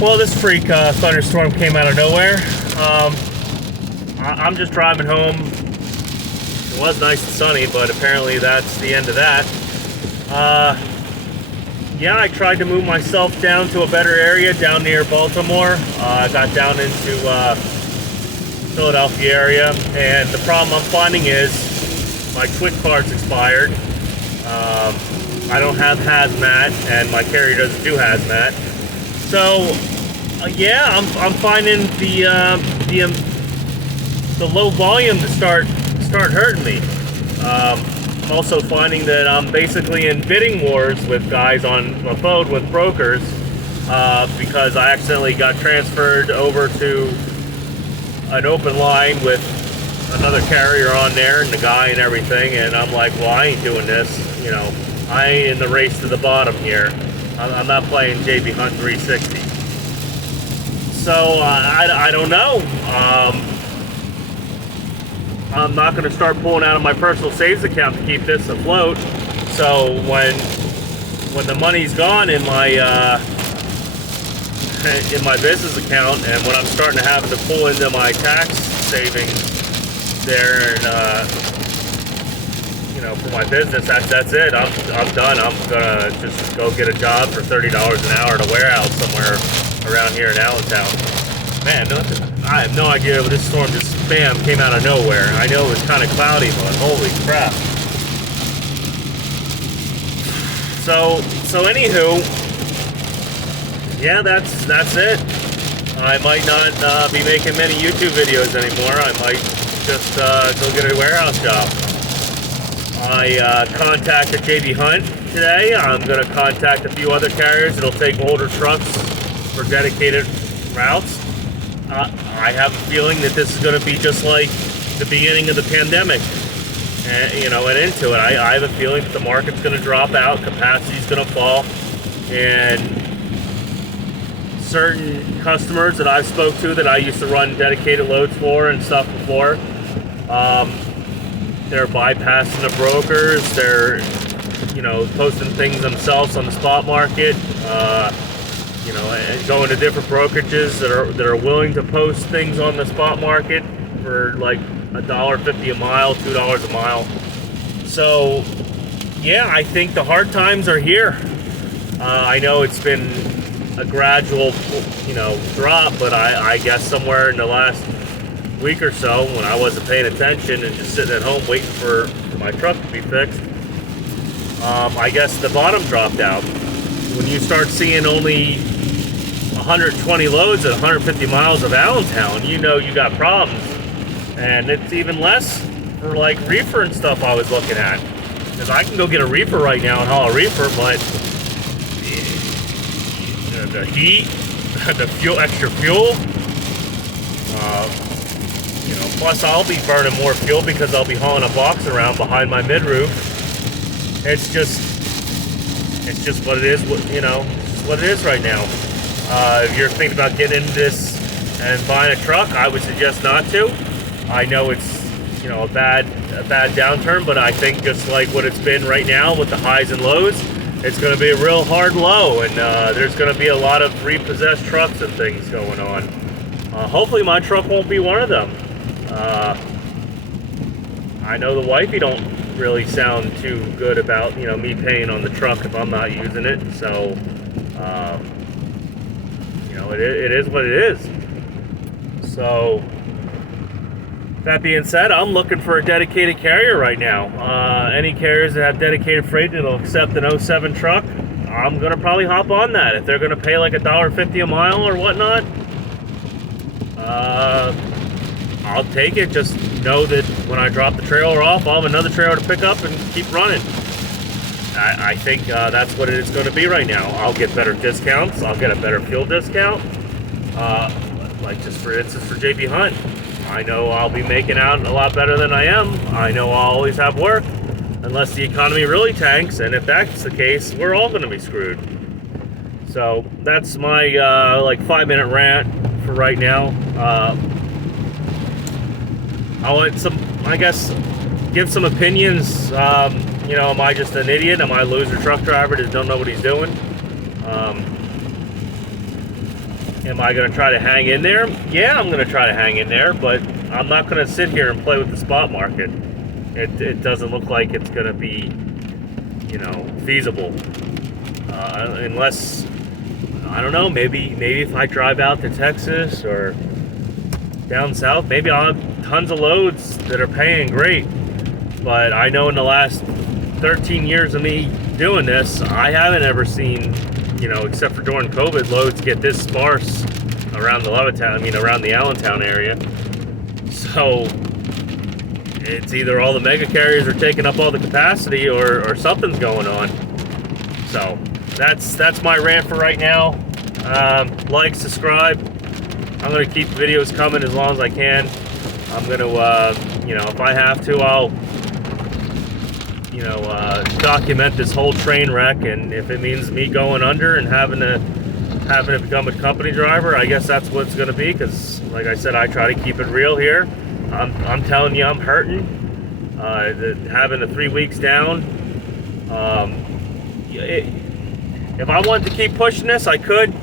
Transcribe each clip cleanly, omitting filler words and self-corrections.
Well, this freak thunderstorm came out of nowhere. I'm just driving home. It was nice and sunny, but apparently that's the end of that. Yeah, I tried to move myself down to a better area down near Baltimore. I got down into Philadelphia area, and the problem I'm finding is my Twitch card's expired. I don't have hazmat, and my carrier doesn't do hazmat. So, yeah, I'm finding the low volume to start hurting me. I'm also finding that I'm basically in bidding wars with guys on the phone with brokers because I accidentally got transferred over to an open line with another carrier on there and the guy and everything, and I'm like, well, I ain't doing this. You know, I ain't in the race to the bottom here. I'm not playing JB Hunt 360. So I don't know. I'm not going to start pulling out of my personal savings account to keep this afloat. So when the money's gone in my business account, and when I'm starting to have to pull into my tax savings there, and for my business, that's it. I'm done. I'm gonna just go get a job for $30 an hour at a warehouse somewhere around here in Allentown. Man, I have no idea, but this storm just bam came out of nowhere. I know it was kind of cloudy, but holy crap. So anywho, yeah, that's it. I might not be making many YouTube videos anymore. I might just go get a warehouse job. I contacted JB Hunt today. I'm going to contact a few other carriers that'll take older trucks for dedicated routes. I have a feeling that this is going to be just like the beginning of the pandemic, and into it. I have a feeling that the market's going to drop out, capacity's going to fall, and certain customers that I've spoke to that I used to run dedicated loads for and stuff before, they're bypassing the brokers. They're, posting things themselves on the spot market. And going to different brokerages that are willing to post things on the spot market for like $1.50 a mile, $2 a mile. So, yeah, I think the hard times are here. I know it's been a gradual, drop, but I guess somewhere in the last week or so, when I wasn't paying attention and just sitting at home waiting for my truck to be fixed, I guess the bottom dropped out. When you start seeing only 120 loads at 150 miles of Allentown, you got problems. And it's even less for like reefer and stuff I was looking at. Because I can go get a reefer right now and haul a reefer, but the heat, the fuel, extra fuel, plus I'll be burning more fuel because I'll be hauling a box around behind my mid-roof. It's just what it is, what it is right now. If you're thinking about getting into this and buying a truck, I would suggest not to. I know it's, a bad downturn, but I think just like what it's been right now with the highs and lows, it's going to be a real hard low, and there's going to be a lot of repossessed trucks and things going on. Hopefully my truck won't be one of them. I know the wifey don't really sound too good about, me paying on the truck if I'm not using it. So, it is what it is. So, that being said, I'm looking for a dedicated carrier right now. Any carriers that have dedicated freight that'll accept an 07 truck, I'm going to probably hop on that. If they're going to pay like $1.50 a mile or whatnot, I'll take it. Just know that when I drop the trailer off, I'll have another trailer to pick up and keep running. I think that's what it is going to be right now. I'll get better discounts. I'll get a better fuel discount. Like just for instance for JB Hunt, I know I'll be making out a lot better than I am. I know I'll always have work unless the economy really tanks, and if that's the case, we're all going to be screwed. So that's my 5-minute rant for right now. I want give some opinions. Am I just an idiot? Am I a loser truck driver that don't know what he's doing? Am I going to try to hang in there? Yeah, I'm going to try to hang in there, but I'm not going to sit here and play with the spot market. It doesn't look like it's going to be, feasible. Unless, I don't know, maybe if I drive out to Texas or down south, maybe I'll have tons of loads that are paying great. But I know in the last 13 years of me doing this, I haven't ever seen, except for during COVID, loads get this sparse around the around the Allentown area. So it's either all the mega carriers are taking up all the capacity or something's going on. So that's my rant for right now. Like, subscribe. I'm going to keep videos coming as long as I can. I'm going to, if I have to, I'll document this whole train wreck, and if it means me going under and having to become a company driver, I guess that's what it's going to be, because like I said, I try to keep it real here. I'm telling you, I'm hurting. Having the 3 weeks down, if I wanted to keep pushing this, I could,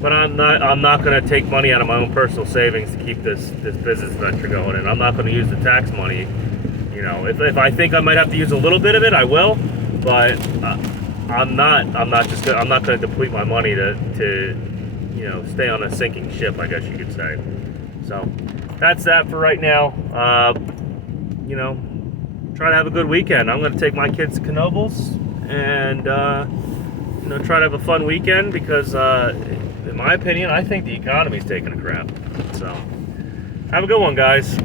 but I'm not going to take money out of my own personal savings to keep this business venture going, and I'm not going to use the tax money. If I think I might have to use a little bit of it, I will, but I'm not going to deplete my money to stay on a sinking ship, I guess you could say. So that's that for right now. Try to have a good weekend. I'm going to take my kids to Knoebels and try to have a fun weekend, because in my opinion, I think the economy's taking a crap. So have a good one, guys.